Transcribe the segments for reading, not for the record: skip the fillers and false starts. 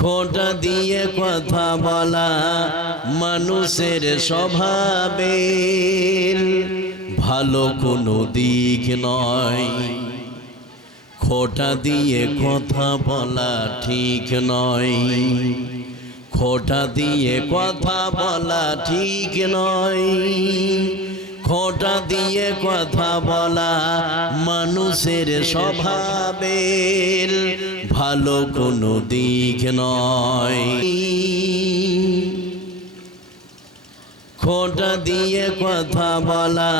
খোঁটা দিয়ে কথা বলা মানুষের স্বভাবের ভালো কোনো দিক নয়। খোঁটা দিয়ে কথা বলা ঠিক নয়, খোঁটা দিয়ে কথা বলা ঠিক নয়। খোঁটা দিয়ে কথা বলা মানুষের স্বভাবের ভালো কোনো দিক নয়। খোঁটা দিয়ে কথা বলা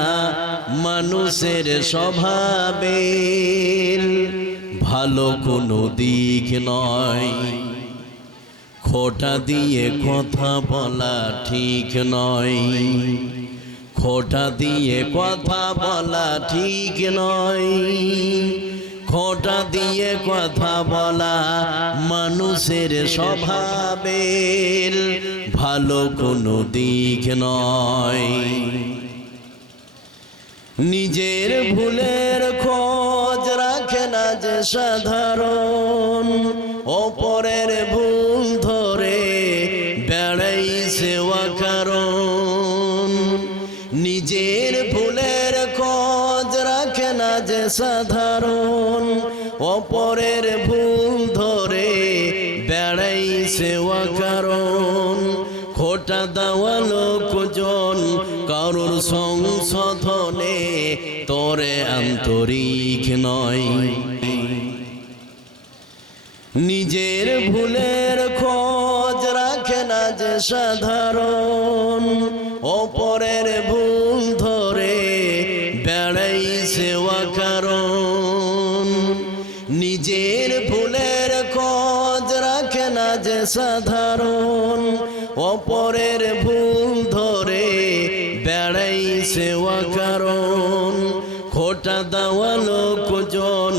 মানুষের স্বভাবের ভালো কোনো দিক নয়। খোঁটা দিয়ে কথা বলা ঠিক নয়, খোঁটা দিয়ে কথা বলা ঠিক নয়। খোঁটা দিয়ে কথা বলা মানুষের স্বভাবের ভালো কোনো দিক নয়। নিজের ভুলের খোঁজ রাখে না যে সাধারণ, অপরের ভুল ধরে বেড়াইছে অকারণ। নিজের ভুলের খোঁজ রাখে না যে সাধারণ, অপরের ভুল ধরে বেড়াইছে অকারণ। খোঁটা দেওয়া লোকজন কারোর সংশোধনে তোরে আন্তরিক নয়। নিজের ভুলের খোঁজ রাখে না যে সাধারণ, অপরের ভুল ধরে বেড়াইছে অকারণ। নিজের ভুলের খোঁজ রাখে না যে সাধারণ, অপরের ভুল ধরে বেড়াইছে অকারণ। খোঁটা দেওয়া লোকজন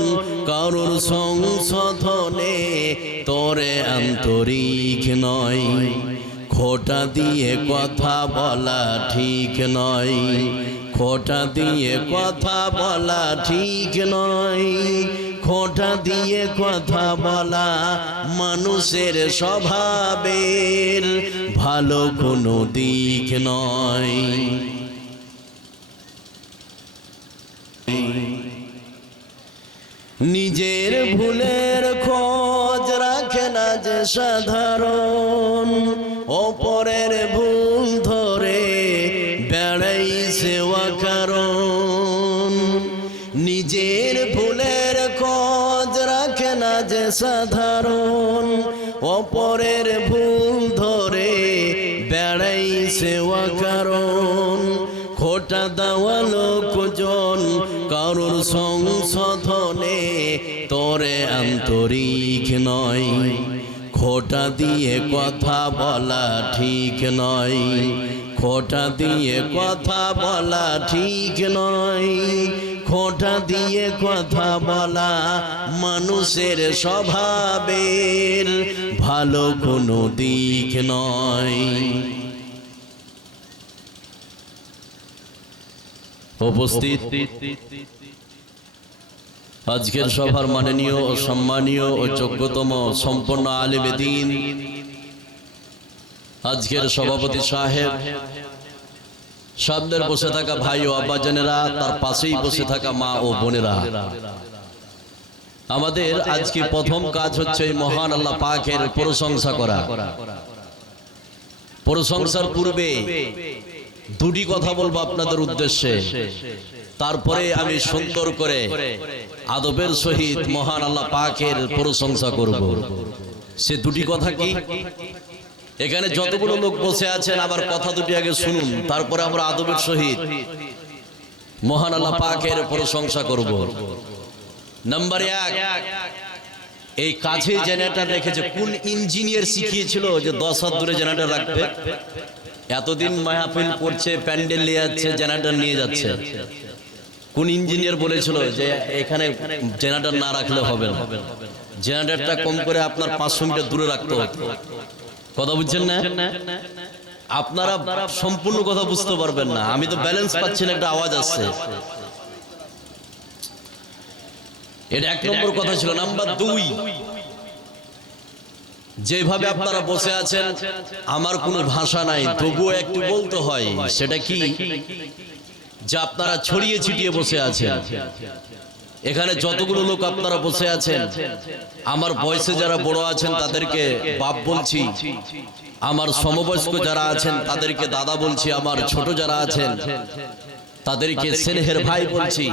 কারোর সংশোধনে তোরে আন্তরিক নয়। খোঁটা দিয়ে কথা বলা ঠিক নয়, খোঁটা দিয়ে কথা বলা ঠিক নয়। খোঁটা দিয়ে কথা বলা মানুষের স্বভাবের ভালো কোনো দিক নয়। নিজের ভুলের খোঁজ রাখে না যে সাধারণ, অপরের ভুল ধরে বেড়াইছে অকারণ। নিজের ভুলের খোঁজ রাখে না যে সাধারণ, অপরের ভুল ধরে বেড়াইছে অকারণ। খোঁটা দেওয়া লোকজন কারোর সংশোধনে তোরে আন্তরিক নয়। খোঁটা দিয়ে কথা বলা ঠিক নয়, খোঁটা দিয়ে কথা বলা ঠিক নয়। খোঁটা দিয়ে কথা বলা মানুষের স্বভাবের ভালো কোনো দিক নয়। উপস্থিত আজকের সভার মাননীয় ও সম্মানীয় ও যোগ্যতম সম্পন্ন আলেমে দ্বীন, আজকের সভাপতি সাহেব, সামনের বসে থাকা ভাই ও আব্বাজানেরা, তার পাশেই বসে থাকা মা ও বোনেরা, আমাদের আজকে প্রথম কাজ হচ্ছে এই মহান আল্লাহ পাকের প্রশংসা করা। প্রশংসার পূর্বে দুটি কথা বলবো আপনাদের উদ্দেশ্যে, তারপরে আমি সুন্দর করে আদবের সহিত মহান আল্লাহ পাকের প্রশংসা করব। সে দুটি কথা কি? এখানে যতগুলো লোক বসে আছেন আবার কথা দুটি আগে শুনুন, তারপরে আমরা আদবের সহিত মহান আল্লাহ পাকের প্রশংসা করব। নাম্বার 1, এই কাছে জেনারেটর রেখেছে। কোন ইঞ্জিনিয়ার শিখিয়েছিল যে 10 হাত দূরে জেনারেটর রাখবে? এতদিন মাহফিল করছে, প্যান্ডেল নিয়ে যাচ্ছে, জেনারেটর নিয়ে যাচ্ছে। কোন ইঞ্জিনিয়ার বলেছিল যে এখানে জেনারেটর না রাখলে হবে না? জেনারেটরটা কম করে আপনার 500 মিটার দূরে রাখতে হবে। কথা বুঝছেন না? আপনারা সম্পূর্ণ কথা বুঝতে পারবেন না। আমি তো ব্যালেন্স পাচ্ছি না, একটা আওয়াজ আসছে। এটা এক নম্বর কথা ছিল। নাম্বার 2, যেভাবে আপনারা বসে আছেন আমার কোনো ভাষা নাই, তবুও একটু বলতে হয়। সেটা কি, যে আপনারা ছড়িয়ে ছিটিয়ে বসে আছেন। এখানে যতগুলো লোক আপনারা বসে আছেন, আমার বয়সে যারা বড় আছেন তাদেরকে বাপ বলছি, আমার সমবয়স্ক যারা আছেন তাদেরকে দাদা বলছি, আমার ছোট যারা আছেন তাদেরকে স্নেহের ভাই বলছি।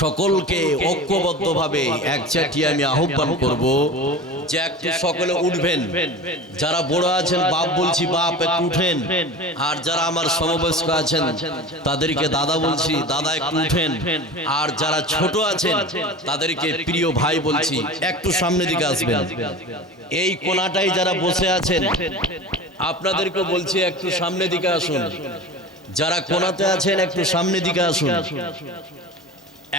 সকলকে ঐক্যবদ্ধভাবে একচাটিয়ে আমি আহ্বান করব যে একটু সকলে উঠবেন। যারা বড় আছেন বাপ বলছি, বাপ একটু উঠেন। আর যারা আমার সমবয়স্ক আছেন তাদেরকে দাদা বলছি, দাদা একটু উঠেন। আর যারা ছোট আছেন তাদেরকে প্রিয় ভাই বলছি, একটু সামনের দিকে আসবেন। এই কোণাটাই যারা বসে আছেন আপনাদেরকে বলছি একটু সামনের দিকে আসুন। যারা কোণাতে আছেন একটু সামনের দিকে আসুন,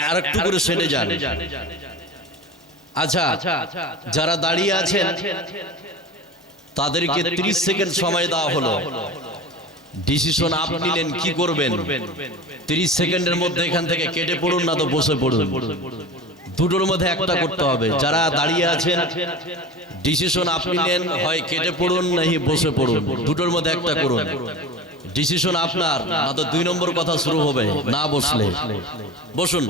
আর একটু করে সেটে যান। আচ্ছা, যারা দাঁড়িয়ে আছেন তাদেরকে 30 সেকেন্ড সময় দেওয়া হলো। ডিসিশন আপনি নিলেন কি করবেন। 30 সেকেন্ডের মধ্যে এখান থেকে কেটে পড়ুন, না তো বসে পড়ুন। দুটোর মধ্যে একটা করতে হবে। যারা দাঁড়িয়ে আছেন ডিসিশন আপনি নেন, হয় কেটে পড়ুন নাহি বসে পড়ুন, দুটোর মধ্যে একটা করুন। ডিসিশন আপনার, না তো 2 নম্বর কথা শুরু হবে না বসলে। বসুন।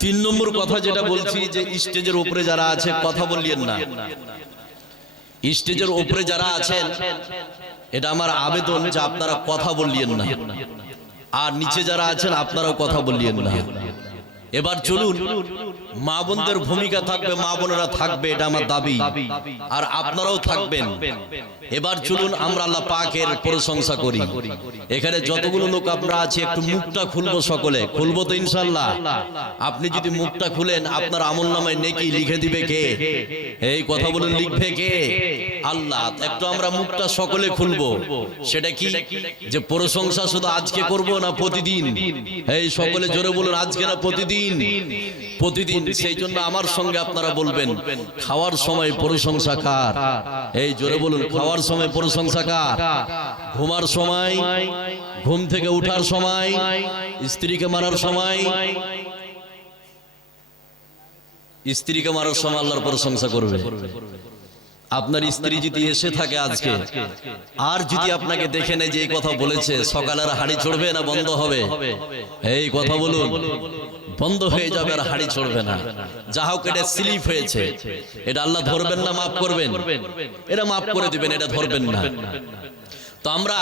3 নম্বর কথা যেটা বলছি, যে স্টেজের উপরে যারা আছে কথা বললেন না। স্টেজের উপরে যারা আছেন এটা আমার আবেদন যে আপনারা কথা বললেন না। আর নিচে যারা আছেন আপনারাও কথা বললেন না। এবার চলুন, মা বোনদের ভূমিকা থাকবে, মা বোনেরা থাকবে, এটা আমার দাবি, আর আপনারাও থাকবেন। এবার চলুন আমরা আল্লাহ পাকের প্রশংসা করি। এখানে যতগুলো লোক আমরা আছি একটু মুখটা খুলবো, সকলে খুলবো তো ইনশাআল্লাহ। আপনি যদি মুখটা খুলেন আপনার আমলনামায় নেকি লিখে দিবে কে? এই কথা বলুন, লিখবে কে? আল্লাহ। একটু আমরা মুখটা সকলে খুলবো। সেটা কি, যে প্রশংসা শুধু আজকে করব না প্রতিদিন? এই সকলে জোরে বলুন, আজকে না প্রতিদিন? প্রতিদিন। সেই জন্য আমার সঙ্গে আপনারা বলবেন, খাওয়ার সময় প্রশংসা কার? এই জোরে বলুন, খাওয়ার সময় প্রশংসা কার? ঘুমার সময়, ঘুম থেকে উঠার সময়, স্ত্রীকে মারার সময়, স্ত্রীকে মারার সময় আল্লাহর প্রশংসা করবে। আপনার স্ত্রী যদি এসে থাকে আজকে, আর যদি আপনাকে দেখে নেয় যে এই কথা বলেছে, সকালের হাড়ি চড়বে না বন্ধ হবে? এই কথা বলুন, বন্ধ হয়ে যাবে আর হাড়ি চড়বে না। যা হোক, এটা স্লিপ হয়েছে, এটা আল্লাহ ধরবেন না মাফ করবেন? এটা মাফ করে দিবেন, এটা ধরবেন না। তো আমরা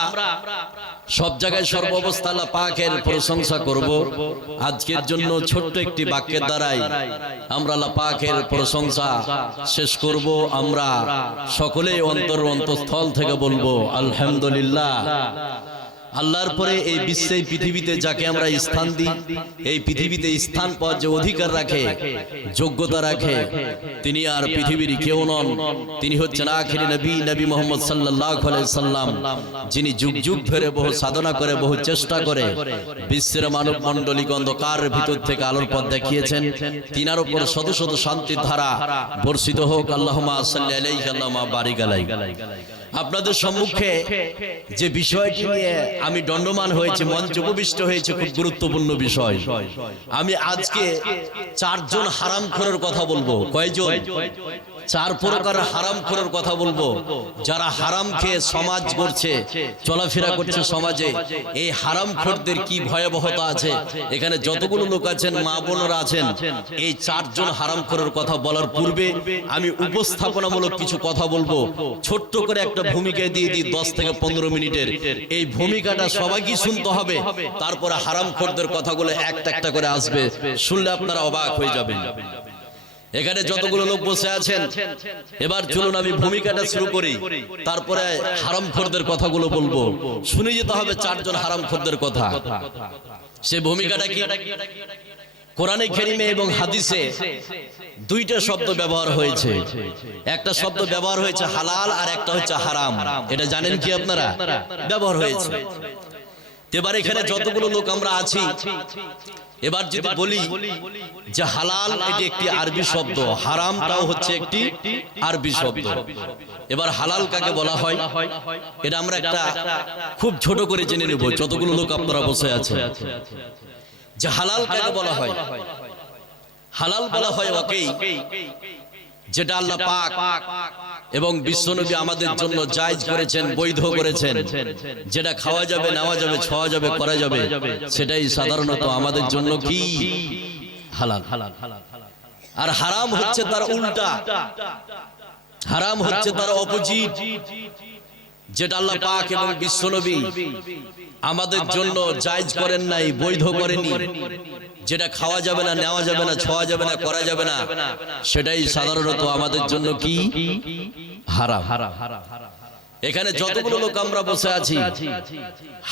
সব জায়গায় সর্বাবস্থা আল্লাহ পাকের প্রশংসা করব। আজকের জন্য ছোট্ট একটি বাক্যের দ্বারাই আমরা আল্লাহ পাকের প্রশংসা শেষ করব। আমরা সকলেই অন্তঃস্থল থেকে বলবো আলহামদুলিল্লাহ। আল্লাহর পরে এই বিশ্বে, পৃথিবীতে যাকে আমরা স্থান দিই, এই পৃথিবীতে স্থান পাওয়ার যে অধিকার রাখে, যোগ্যতা রাখে, তিনি আর পৃথিবীর কেউ নন। তিনি হচ্ছেন আখিরি নবী, নবী মুহাম্মদ সাল্লাল্লাহু আলাইহি সাল্লাম, যিনি যুগ যুগ ধরে বহু সাধনা করে, বহু চেষ্টা করে বিশ্বের মানব মণ্ডলীকে অন্ধকারের ভিতর থেকে আলোর পথ দেখিয়েছেন। তিনার উপর শত শত শান্তির ধারা বর্ষিত হোক। আল্লাহুম্মা সাল্লি আলাইহি আল্লাহুম্মা বারিক আলাইহি। আপনাদের সম্মুখে যে বিষয়টি নিয়ে আমি দণ্ডমান হয়েছে, মঞ্চ উপবিষ্ট হয়েছে, খুব গুরুত্বপূর্ণ বিষয়। আমি আজকে 4 জন হারামখোরের কথা বলবো। কয়জন? 4 প্রকারের হারামখোরের কথা বলবো, যারা হারাম খেয়ে সমাজ করছে, চলাফেরা করছে সমাজে। এই হারামখোরদের কি ভয়াবহতা আছে। এখানে যতগুলো লোক আছেন, মা বোনরা আছেন, এই 4 জন হারামখোরের কথা বলার পূর্বে আমি উপস্থাপনামূলক কিছু কথা বলবো। ছোট্ট করে একটা ভূমিকা দিয়ে দিই, 10 থেকে 15 মিনিটের। এই ভূমিকাটা সবাইকে শুনতে হবে, তারপরে হারামখোরদের কথাগুলো একটা একটা করে আসবে, শুনলে আপনারা অবাক হয়ে যাবেন। এখানে যতগুলো লোক বসে আছেন, এবার চলুন আমি ভূমিকাটা শুরু করি, তারপরে হারামখোরদের কথাগুলো বলবো। শুনে যেতে হবে 4 জন হারামখোরদের কথা। সে ভূমিকাটা কি? কোরআনে কারিমে এবং হাদিসে 2টা শব্দ ব্যবহার হয়েছে। একটা শব্দ ব্যবহার হয়েছে হালাল, আর একটা হচ্ছে হারাম। এটা জানেন কি আপনারা? ব্যবহার হয়েছে। এবার এখানে যতগুলো লোক আমরা আছি, এবার যদি বলি যে হালাল এটি একটি আরবি শব্দ, হারামটাও হচ্ছে একটি আরবি শব্দ। এবার হালাল কাকে বলা হয় এটা আমরা একটা খুব ছোট করে জেনে নেব, যতগুলো লোক আপনারা বসে আছেন। যে হালাল কাকে বলা হয়, হালাল বলা হয় ওকেই যেটা আল্লাহ পাক এবং বিশ্বনবী আমাদের জন্য জায়েজ করেছেন, বৈধ করেছেন, যেটা খাওয়া যাবে, নেওয়া যাবে, ছোঁয়া যাবে, করা যাবে, সেটাই সাধারণত আমাদের জন্য কি হালাল। আর হারাম হচ্ছে তার উল্টা, হারাম হচ্ছে তার অপোজিট, যেটা আল্লাহ পাক এবং বিশ্বনবী আমাদের জন্য জায়েজ করেন নাই, বৈধ করেনি, যেটা খাওয়া যাবে না, নেওয়া যাবে না, ছোঁয়া যাবে না, করা যাবে না, সেটাই সাধারণত আমাদের জন্য কি হারাম। এখানে যতগুলো লোক আমরা বসে আছি,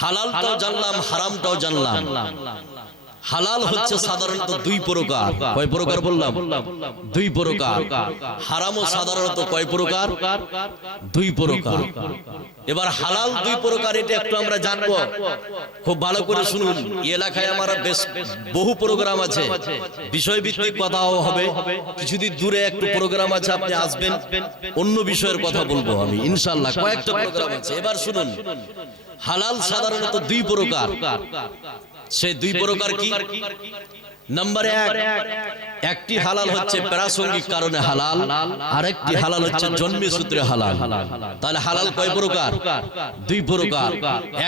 হালালটাও জানলাম, হারামটাও জানলাম। হালাল হচ্ছে সাধারণত দুই প্রকার। কয় প্রকার বললাম? দুই প্রকার। হারামও সাধারণত কয় প্রকার? দুই প্রকার। এবার হালাল দুই প্রকার, এটা একটু আমরা জানবো, খুব ভালো করে শুনুন। এই এলাকায় আমার বেশ বহু প্রোগ্রাম আছে, বিষয় ভিত্তিক কথাও হবে, কিছুদিন দূরে একটু প্রোগ্রাম আছে, আপনি আসবেন, অন্য বিষয়ের কথা বলবো আমি ইনশাআল্লাহ, কয়েকটা প্রোগ্রাম আছে। এবার শুনুন, হালাল সাধারণত দুই প্রকার। সেই দুই প্রকার কি? নাম্বার এক, একটি হালাল হচ্ছে প্রাসঙ্গিক কারণে হালাল, আরেকটি হালাল হচ্ছে জন্মে সূত্রে হালাল। তাহলে হালাল কয় প্রকার? দুই প্রকার।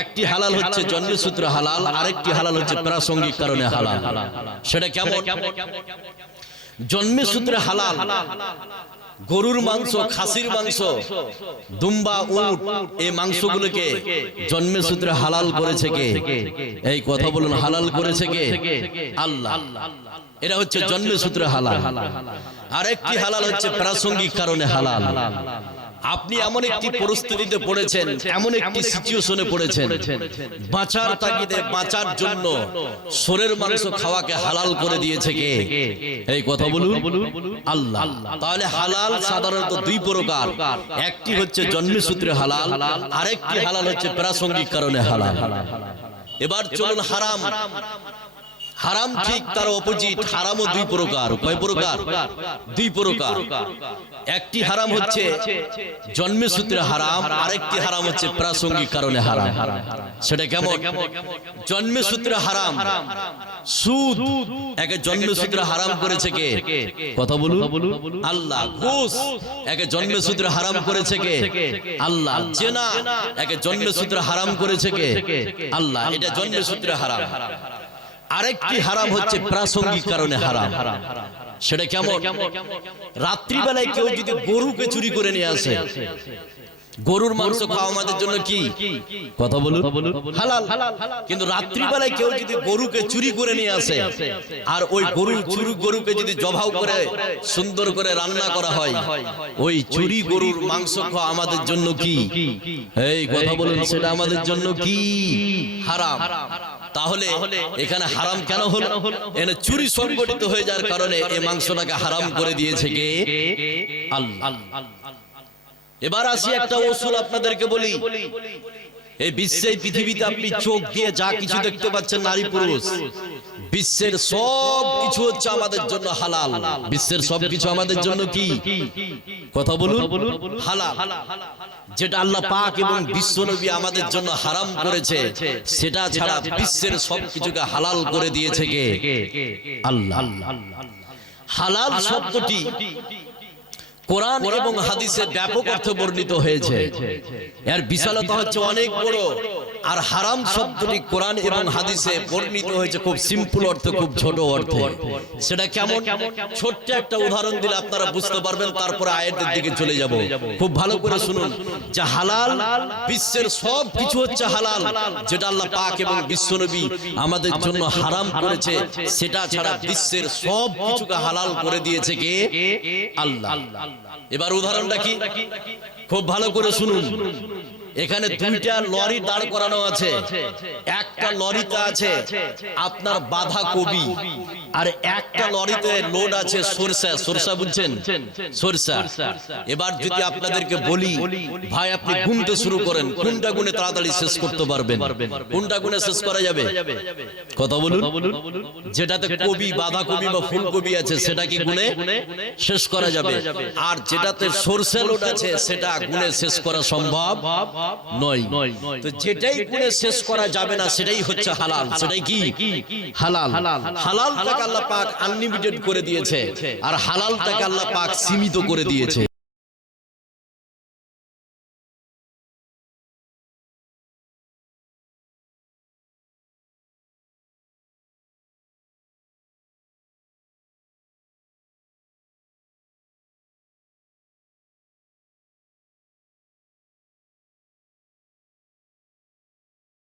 একটি হালাল হচ্ছে জন্মে সূত্রে হালাল, আরেকটি হালাল হচ্ছে প্রাসঙ্গিক কারণে হালাল। সেটা কেমন? জন্মে সূত্রে হালাল গরুর মাংস, খাসির মাংস, দুম্বা, উট, এই মাংসগুলোকে জন্মে সূত্রে হালাল করেছে কে? এই কথা বলুন, হালাল করেছে কে? আল্লাহ। এটা হচ্ছে জন্মে সূত্রে হালাল। আরেকটি হালাল হচ্ছে প্রাসঙ্গিক কারণে হালাল। আপনি এমন একটি পরিস্থিতিতে পড়েছেন, এমন একটি সিচুয়েশনে পড়েছেন, বাঁচার তাগিদে, বাঁচার জন্য শরীরের মাংস খাওয়াকে হালাল করে দিয়েছে কে? এই কথা বলুন, আল্লাহ। তাহলে হালাল সাধারণত দুই প্রকার, একটি হচ্ছে জন্মে সূত্রে হালাল, আরেকটি হালাল হচ্ছে প্রাসঙ্গিক কারণে হালাল। এবার চলুন হারাম। হারাম ঠিক তার অপোজিট, হারামও দুই প্রকার। কয় প্রকার? দুই প্রকার। একটি হারাম হচ্ছে জন্মে সূত্রে হারাম, আরেকটি হারাম হচ্ছে প্রাসঙ্গিক কারণে হারাম। সেটা কেমন? জন্মে সূত্রে হারাম, সুদ একে জন্মে সূত্রে হারাম করেছে কে? কথা বলুন, আল্লাহ। ঘুষ একে জন্মে সূত্রে হারাম করেছে কে? আল্লাহ। জেনা একে জন্মে সূত্রে হারাম করেছে কে? আল্লাহ। এটা জন্মে সূত্রে হারাম। আরেকটি হারাম হচ্ছে প্রাসঙ্গিক কারণে হারাম। সেটা কেমন? রাত্রিবেলায় কেউ যদি গরুকে চুরি করে নিয়ে আসে, গরুর মাংস খাওয়া আমাদের জন্য কি? কথা বলুন, হালাল। কিন্তু রাত্রিবেলায় কেউ যদি গরুকে চুরি করে নিয়ে আসে, আর ওই গরুকে যদি জবাই করে সুন্দর করে রান্না করা হয়, ওই চুরি গরুর মাংস খাওয়া আমাদের জন্য কি? এই কথা বলুন, সেটা আমাদের জন্য কি? হারাম। তাহলে এখানে হারাম কেন হলো? এখানে চুরি সংগঠিত হয়ে যাওয়ার কারণে এই মাংসটাকে হারাম করে দিয়েছে কে? আল্লাহ। এবার আসি একটা ওসুল আপনাদেরকে বলি। এই বিশ্বে, পৃথিবীতে আপনি চোখ দিয়ে যা কিছু দেখতে পাচ্ছেন, নারী পুরুষ, বিশ্বের সব কিছু হচ্ছে আমাদের জন্য হালাল। বিশ্বের সব কিছু আমাদের জন্য কি? কথা বলুন, হালাল। যেটা আল্লাহ পাক এবং বিশ্বনবী আমাদের জন্য হারাম করেছে, সেটা ছাড়া বিশ্বের সব কিছুকে হালাল করে দিয়েছে কে? আল্লাহ। হালাল শব্দটি কোরআন এবং হাদিসে ব্যাপক অর্থে বর্ণিত হয়েছে, এর বিশালতা হচ্ছে অনেক বড়। আর হারাম শব্দটি কোরআন এবং হাদিসে বর্ণিত হয়েছে খুব সিম্পল অর্থে, খুব ছোট অর্থে। সেটা কেমন? ছোট্ট একটা উদাহরণ দিলে আপনারা বুঝতে পারবেন, তারপরে আয়াতের দিকে চলে যাব। খুব ভালো করে শুনুন যে হালাল, বিশ্বের সব কিছু হচ্ছে হালাল, যেটা আল্লাহ পাক এবং বিশ্বনবী আমাদের জন্য হারাম করেছে, সেটা ছাড়া বিশ্বের সব কিছুকে হালাল করে দিয়েছে কে? আল্লাহ। এবার উদাহরণটা কি? খুব ভালো করে শুনুন। এখানে দুইটা লরি দাঁড় করানো আছে। একটা লরিতে আছে আপনার বাঁধাকপি, আর একটা লরিতে লোড আছে সরষা। সরষা বুঝছেন? সরষা। এবার যদি আপনাদেরকে বলি, ভাই আপনি গুনতে শুরু করেন, কোনটা গুনে তাড়াতাড়ি শেষ করতে পারবেন? কোনটা গুনে শেষ করা যাবে? কথা বলুন। যেটাতে কপি, বাঁধাকপি বা ফুলকপি আছে, সেটা কি গুনে শেষ করা যাবে? আর যেটাতে সরষে লোড আছে, সেটা গুনে শেষ করা সম্ভব নয়। তো যেটাই গুণে শেষ করা যাবে না সেটাই হচ্ছে হালাল। সেটাই কি হালাল। হালালটাকে আল্লাহ পাক আনলিমিটেড করে দিয়েছে, আর হালালটাকে আল্লাহ পাক সীমিত করে দিয়েছে।